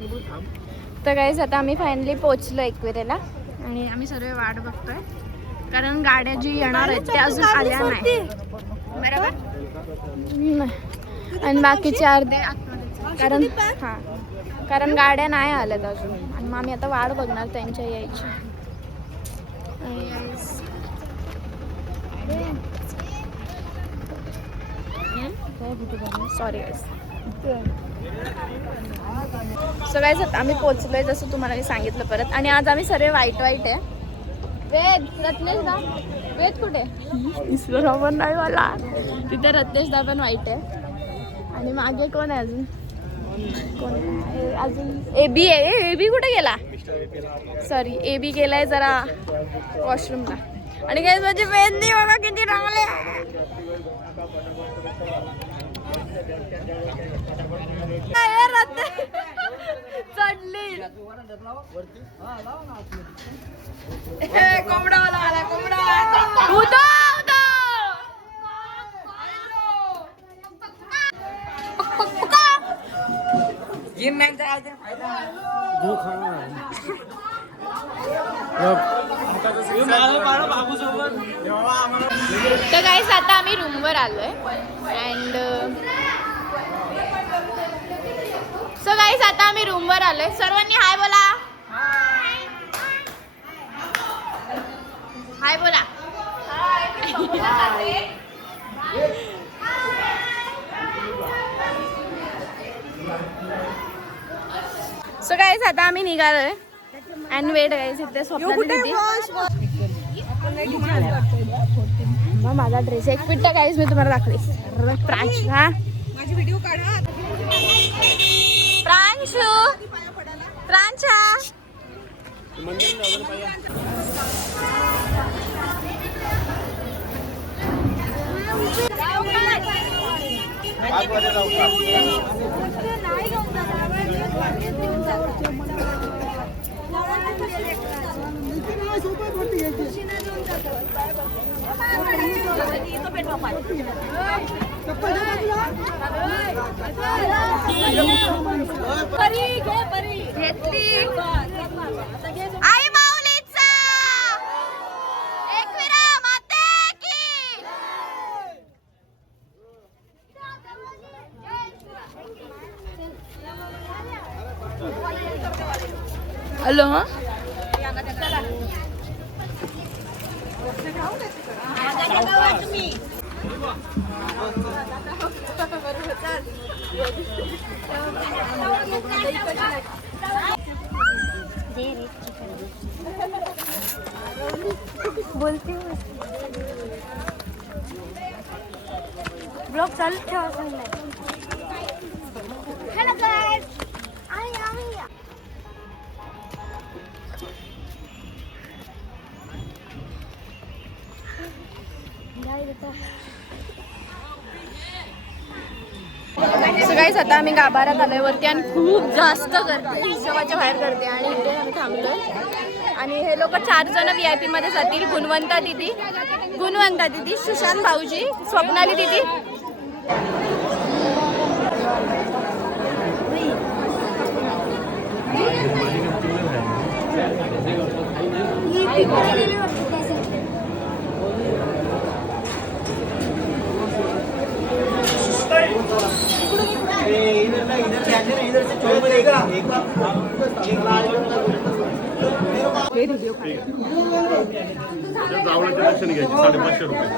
तर गाईस आता आम्ही फायनली पोहोचलो एकविरेला आणि आम्ही सर्व वाट बघतोय कारण गाड्या जी येणार आहेत त्या अजून आल्या नाही बरोबर. आणि बाकीचे अर्धे कारण कारण गाड्या नाही आल्यात अजून आणि मग आम्ही आता वाट बघणार त्यांच्या यायची. सॉरी गाईस. सो गाईस आता आम्ही पोहोचलोय जसं तुम्हाला मी सांगितलं परत. आणि आज आम्ही सर्व वाईट आहे. वेद रत्नेश दा वेद कुठे ईश्वरावर नाही मला तिथे रत्नेश दा पण वाईट आहे. आणि मागे कोण आहे अजून कोण अजून एबी आहे. एबी कुठे गेला सॉरी एबी गेलाय जरा वॉशरूमला. आणि काय माझी मेहंदी बघा किती रंगले. चढली कोंबडा आला कोंबडा तर गाईस आता आम्ही रूमवर आलोय अँड सो गाईस आता आम्ही रूमवर आलोय. सर्वांनी हाय बोला. हाय बोला. सो गाईस आता आम्ही निघालोय अँड वेट गाईस इथे स्वप्नाली माझा ड्रेस एक मिनिट गाईस मी तुम्हाला दाखवेन. प्रांश हा माझी व्हिडिओ काढा. प्रांशू प्रांशा आई माऊलीचा एकविरा माते की हॅलो बोलती ब्लॉग चालू ठेवा. हेलो गाइस सो गाईस आता आम्ही गाभाऱ्यात आलोय वरती आणि खूप जास्त गर्दी हिशोबाच्या बाहेर गर्दी आणि इथे आम्ही थांबलोय. आणि हे लोक 4 जण VIP मध्ये जातील. गुणवंता दीदी सुशांत भाऊजी स्वप्नाली दीदी जावळाचे दर्शन घ्यायचे 550 रुपये.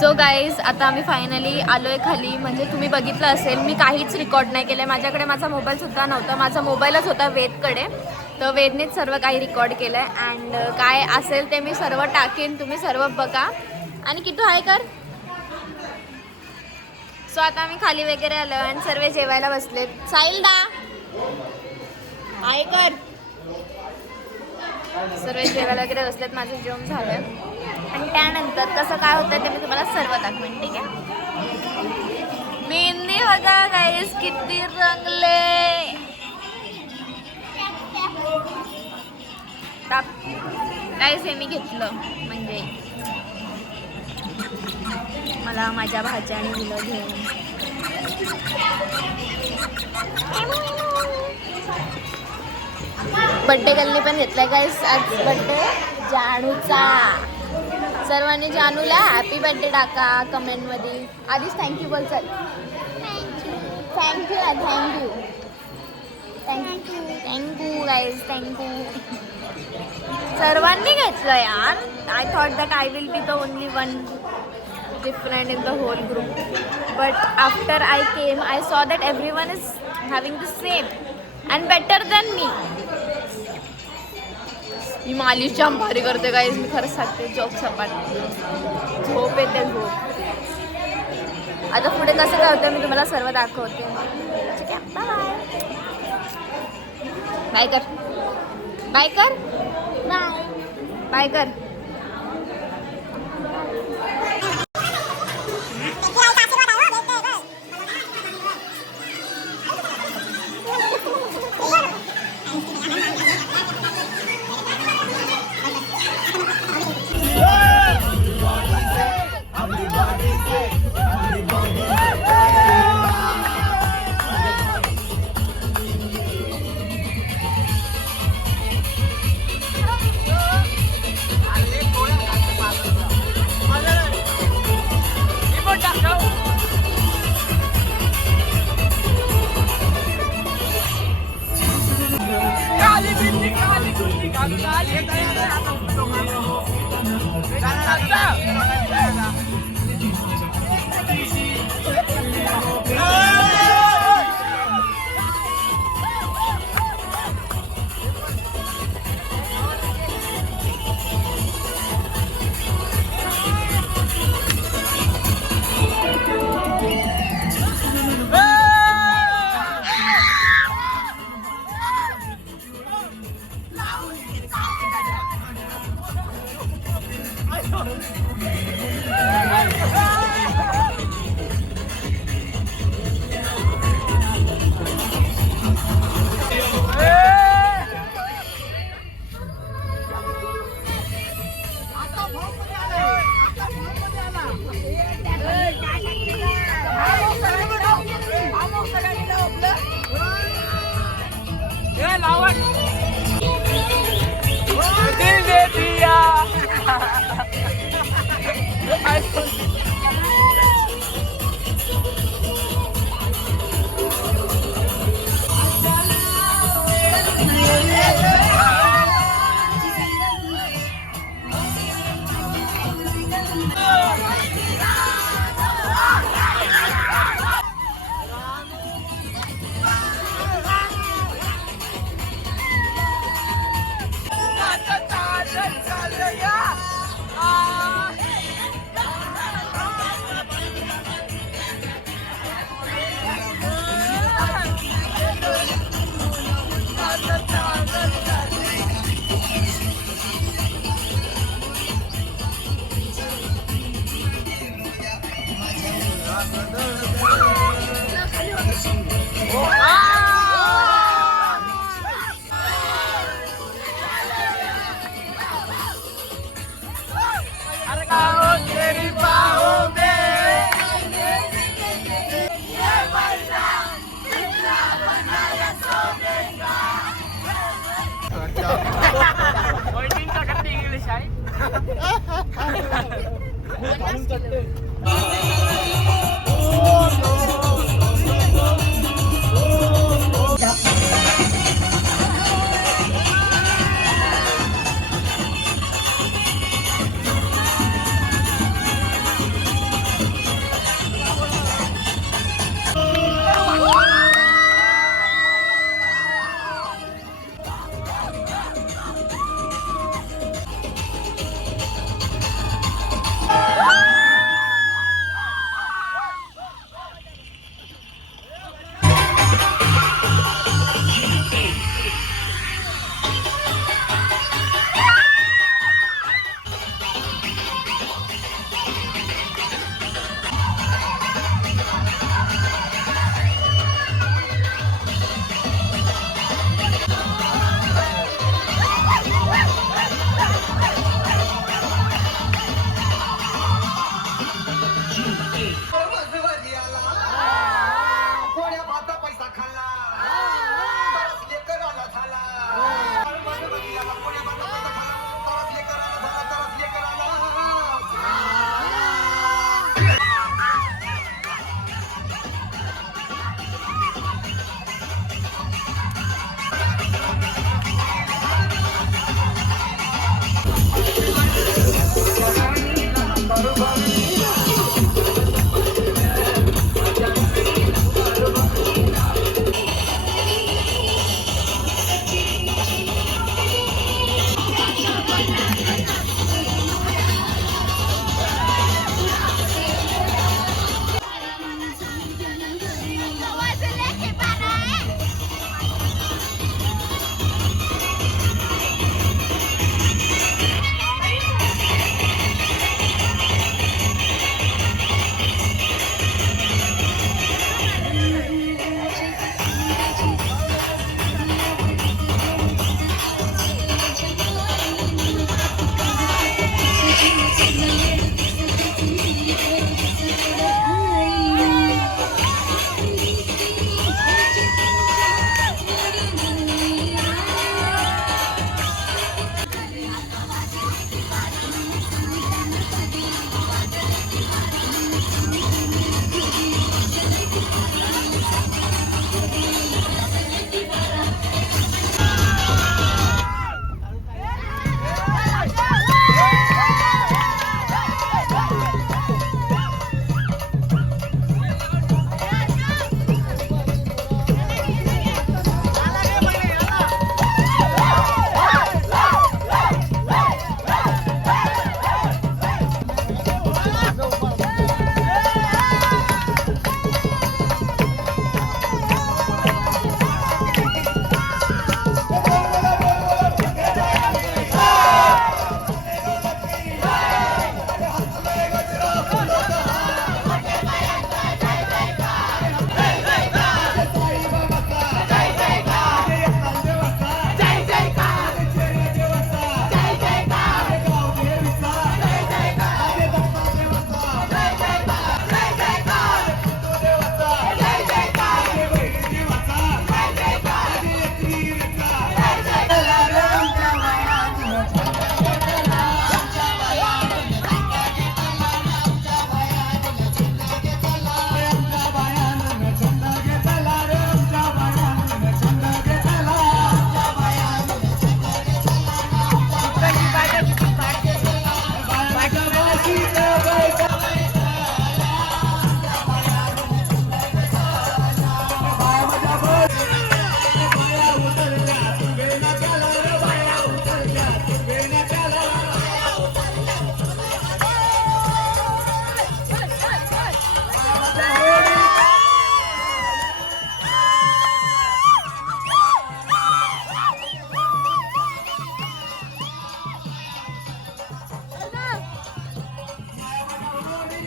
सो गाईज आता आम्ही फायनली आलोय खाली. म्हणजे तुम्ही बघितलं असेल मी काहीच रेकॉर्ड नाही केलं. माझ्याकडे माझा मोबाईल सुद्धा नव्हता. माझा मोबाईलच होता वेदकडे. तर वेदनेच सर्व काही रेकॉर्ड केलं आहे. अँड काय असेल ते मी सर्व टाकेन. तुम्ही सर्व बघा. आणि किटू हाय कर. सो आता आम्ही खाली वगैरे आलो आणि सर्व जेवायला बसलेत. साहिल दा हाय कर. सर्व जेवायला वगैरे बसलेत. माझं जेवण झालं आणि त्यानंतर कसं काय होतं ते मी तुम्हाला सर्व दाखवेन. ठीक आहे. मेहंदी बघा गाईस किती रंगले. काहीच हे मी घेतलं म्हणजे मला माझ्या भाच्याने दिलं घेऊन. बड्डे गर्लने पण घेतलाय गाईस. आज बड्डे जानूचा. सर्वांनी जानूला हॅपी बर्थडे टाका कमेंटमध्ये. आधीच थँक्यू बोल. चल thank you thank you thank you thank you guys thank you. सर्वांनी घेतलं यार. I thought that I will be the only one different in the whole group, but after I came I saw that everyone is having the same and better than me. ही मालिश जाम भारी करते guys. मी खरंच सांगते joke सपाट झोप येते झोप. आता पुढे कसं काय होतं मी तुम्हाला सर्व दाखवते. ठीक आहे. बाय कर. बाय कर. बाय बाय कर.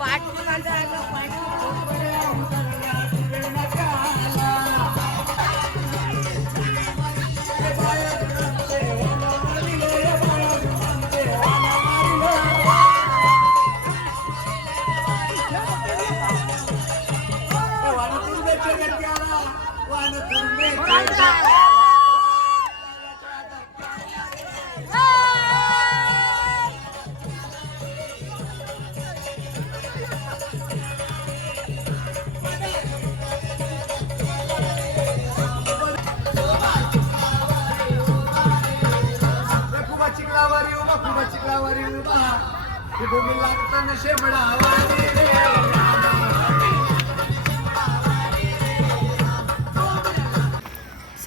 पाठ सो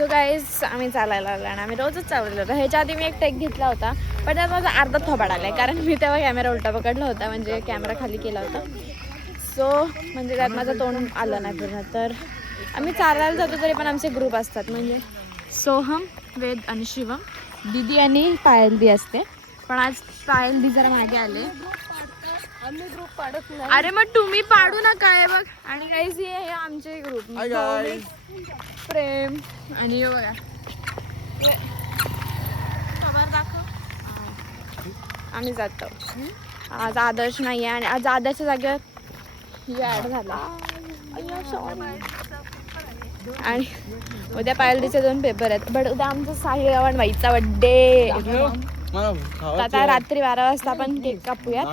गाईज आम्ही चालायला लागलो आणि आम्ही रोजच चाललेलो होतो. ह्याच्या आधी मी एक टेक घेतला होता, पण त्यात माझा अर्धा थोबाड आला आहे, कारण मी तेव्हा कॅमेरा उलटा पकडला होता, म्हणजे कॅमेरा खाली केला होता. सो म्हणजे त्यात माझं तोंड आलं नाही पूर्ण. तर आम्ही चालायला जातो तरी पण आमचे ग्रुप असतात, म्हणजे सोहम, वेद आणि शिवम, दीदी आणि पायल दी असते. पण आज पायल दी जरा मागे आले. आम्ही ग्रुप पाडत नाही. अरे मग तुम्ही पाडू नका हे बघ. आणि गाईज हे आमचे ग्रुप, प्रेम आणि हे बघा खबर दाखव. आम्ही जातो. आज आदर्श नाही आहे आणि आज आदर्शच्या जागेवर ऍड झाला. आणि उद्या पायलडीचे 2 पेपर आहेत. बट उद्या आमचा साहिल गावण बाईचा बर्थडे. आता रात्री 12 वाजता आपण केक कापूया.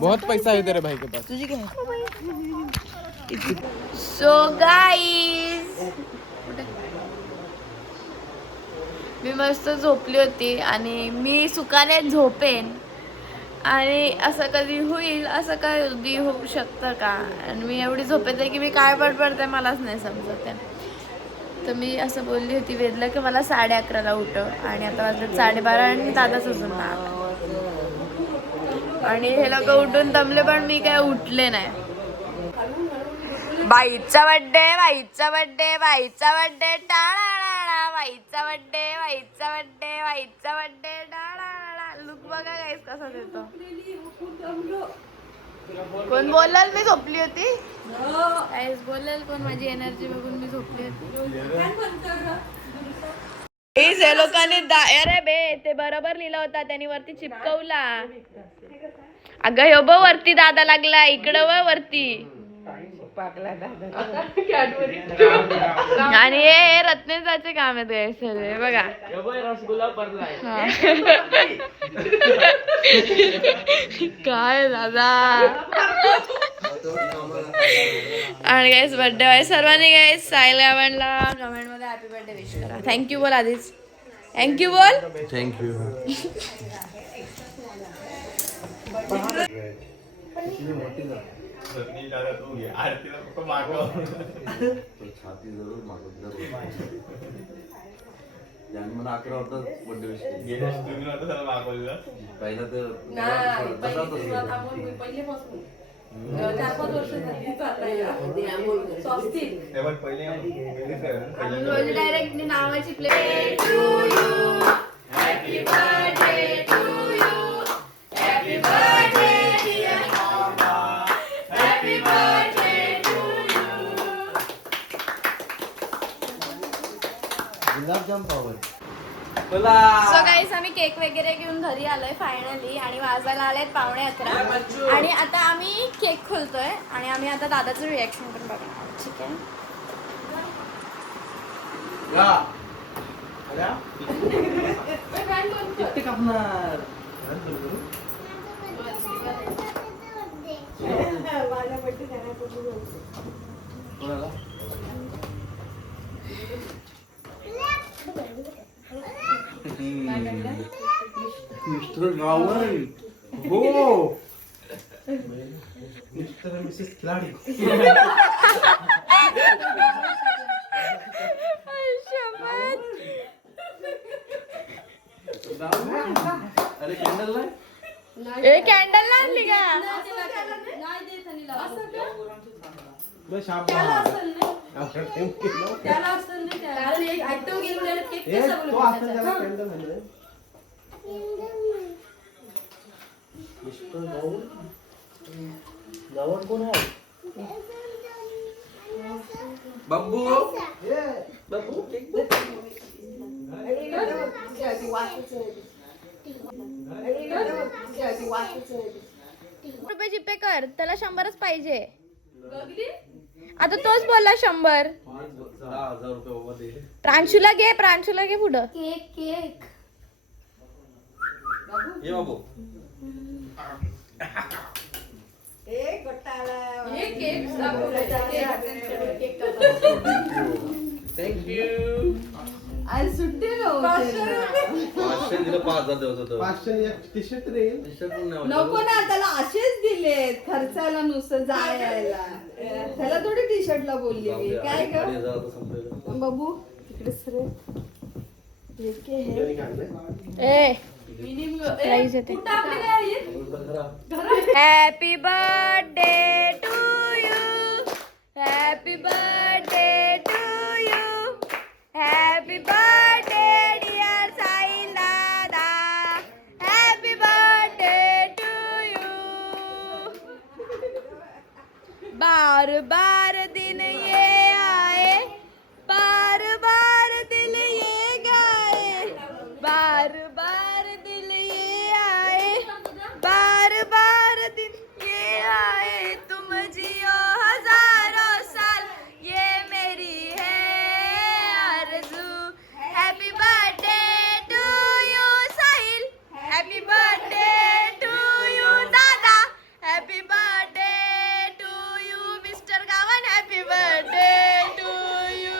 बहुत पैसा है तेरे भाई के पास. तुझी काय? सो गाईज मी मस्त झोपली होती आणि मी सुखाने झोपेन आणि असं कधी होईल, असं कधी होऊ शकतं का? आणि मी एवढी झोपेत आहे की मी काय पडते मलाच नाही समजत आहे. तर मी असं बोलली होती वेदला की मला 11:30ला उठव, आणि आता वाजले 12:30 आणि दादाच अजून नाही. आणि हे लोक उठून दमले पण मी काय उठले नाही. बाईचा बर्थडे, बाईचा बर्थडे, बाईचा बर्थडे, टाळा, बाईचा बर्थडे, बाईचा बर्थडे, बाईचा बर्थडे, टाळा. लुक बघा गाईस कसा देतो. कोण बोलाल मी झोपली होती? गाईस बोलाल कोण माझी एनर्जी बघून मी झोपली होती? हे लोकांनी अरे बे ते बरोबर लिहिला होता, त्यांनी वरती चिपकवला. अगं ह्यो बघ वरती दादा लागला, इकडं वरती. आणि हे रत्नेजाचे काम आहेत गाईस सगळे बघा. काय दादा. आणि गाईस बर्थडे वाईस सर्वांनी गाईस साहिल गावणला कमेंट मध्ये हॅपी बर्थडे विश करा. थँक्यू बोल आधीच. थँक्यू बोल. थँक्यू. छाती जरूर मागवत मला 11 वाजता बर्थडे विश पहिला तर डायरेक्ट नावाची plate. To you happy birthday, to you happy birthday dear mama, happy birthday to you. गुलाबजाम पाव. सो गाईस आम्ही केक वगैरे घेऊन घरी आलोय फायनली, आणि वाजायला आलेत 11:15 आणि आता आम्ही केक खोलतोय आणि आम्ही आता दादाचं रिॲक्शन पण बघणार. ठीक आहे. मिस्टर गावन. हो मिस्टर आणि मिसेस खिलाडी. अरे कॅन्डल नाही. ए कॅन्डल आणली का? गावन कोण आहे? बब्बू. बब्बू रुपये जीपे कर, त्याला 100च पाहिजे. आता तोच बोलला 100. 10,000 रुपये बाबा दे. प्रांशूला घे पुढं. केक केक ये बाबू. थँक्यू. आज सुट्टी नव्हती 500 दिलं 5000 देत होतं 500 टी शर्ट रे टी-शर्ट पण नाही नको ना त्याला असेच दिलेत खर्चाला नुसतं जायला त्याला थोडी टी शर्टला बोलली मी काय ग वाटलं. बाबू तिकडे सरे ए प्राइस येते happy birthday to you happy birthday to you happy birthday dear Sahil दादा हॅपी बर्थडे टू यू बार बार दिन ये आए बार बार दिल ये गाए बार बार दिल ये आए बार बार दिन ये आए तुम जियो हजारों साल ये मेरी है आरज़ू happy birthday to you Sahil happy birthday to you दादा happy birthday to you mister Gavan happy birthday to you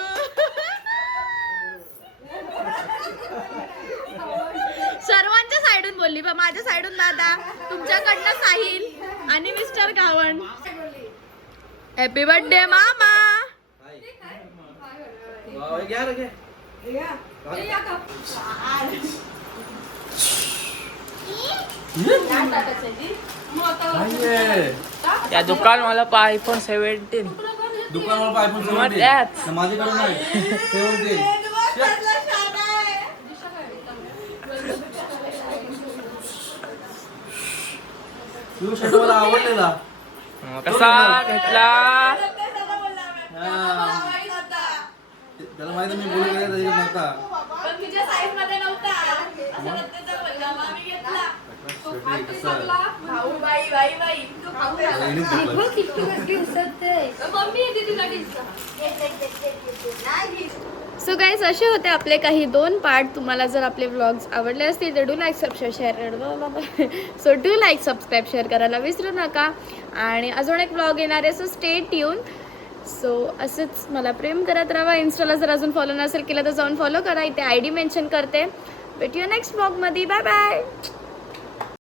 सर्वांच्या साइडून बोलली बा माझ्या साइडून दादा तुमच्याकडनं साहिल आणि मिस्टर गावण हॅपी बर्थडे मामा घ्या रे, घ्या. नाहीये. या दुकान मला आयफोन 17 दुकानावर iPhone मग 17. त्याच. माझ्याकडे नाही 17. तू शर्ट मला आवडलेला कसा घेतला त्याला माहिती मी बोलू गेला त्याच्यात नव्हता पण तुझ्या साईज मध्ये नव्हता असं रत्नाचा बोलला मग आम्ही घेतला भाऊ बाई बाई बाई तू भाऊ मम्मी येते तुला सो गाईज असे होते आपले काही 2 पार्ट तुम्हाला जर आपले व्लॉग्स आवडले असतील तर do like subscribe share so do like subscribe share करायला विसरू नका आणि अजून एक व्लॉग येणार आहे सो स्टे ट्यून सो असंच मला प्रेम करत राहा इन्स्टाला जर अजून फॉलो नसेल केलं तर जाऊन फॉलो करा इथे ID मेन्शन करते भेटूया नेक्स्ट व्लॉगमध्ये बाय बाय